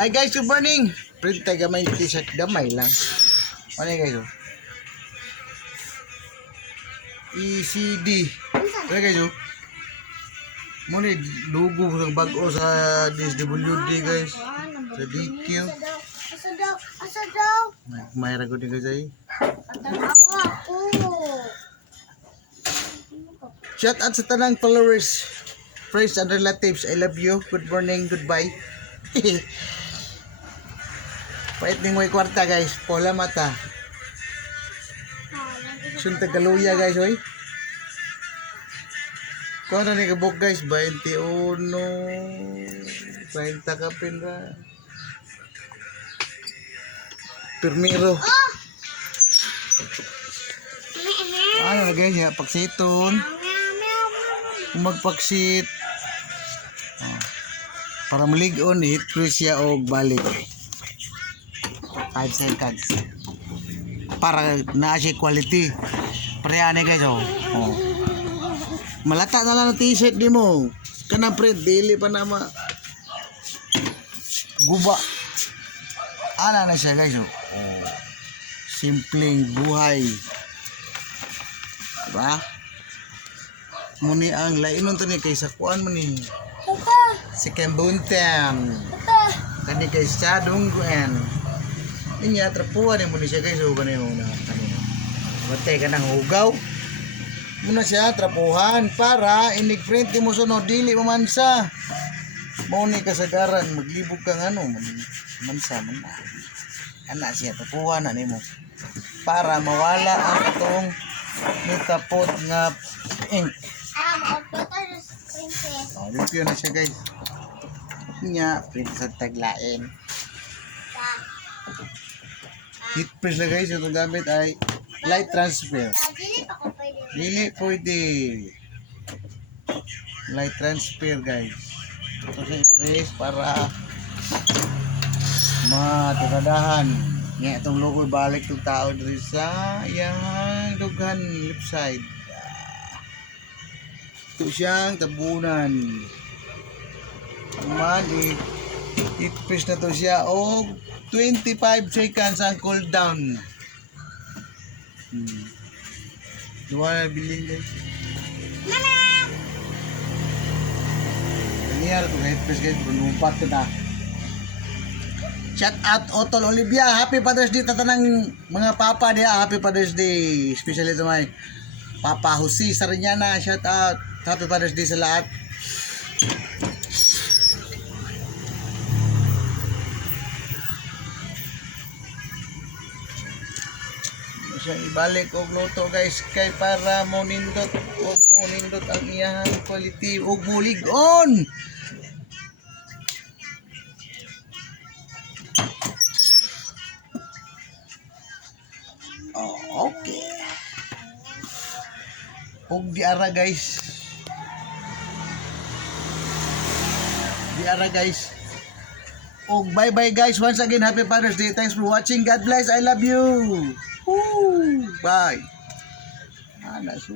Hi guys, good morning. Print tayo gamay t-shirt gamay lang. Ano guys? ECD. Ano guys? Muna logo ng bago sa DSWD guys. Sa DQ. Asa daw? May rago din guys ay. Patawa ko. Shout out sa tanang followers, friends and relatives. I love you. Good morning, goodbye. Pait ning may kwarta guys. Pola mata. Sunta galuya guys oy. Kuha na ni kabuk guys, 21. 20 ka pinra. Permiro. Ano na guys ya, paksiton. Kung magpaksit. Para malig-on, hit press siya o balik. 5 seconds. Para na siya quality. Parehane guys oh. Malata na lang ang t-shirt di mo. Kanang print, dili pa na guba. Ala na siya guys oh. Simpleng buhay. Diba? Muni ang lainon to ni kaysa kuan mo ni. Si Kembunten. Kani kay Sadong Guen. Niya trapuan mo ni siya guys o kanino na kanino. Batay ka ng hugaw. Muna siya trapuhan para inig print mo sunod dili mamansa. Mao ni kasagaran maglibog kang ano mansa man na. Ana siya trapuhan na nimo para mawala ang atong nitapot nga ink. Review na siya guys. Nya print sa taglain. Heat press na guys, itong gamit ay light transfer. Dili pwede. Light transfer guys. Ito siya i-press para matiradahan. Nga itong logo balik itong tao dito sa yang dughan left side. Ito siyang tabunan. Mali. I-press na to siya o 25 seconds ang cool down. Duwa na bilhin guys. Kaniyar kung i-press guys, lumpat ko na. Shout out Otol Olivia. Happy Father's Day tatanang mga papa diya. Happy Father's Day. Especially to my Papa Jose Sariñana. Shout out. Happy Father's Day sa lahat. Siya ibalik og luto guys kay para mo nindot ang iyang quality og bulig on. Okay. Og diara guys. Og bye bye guys. Once again, happy Father's Day. Thanks for watching. God bless. I love you. Woo! Bye.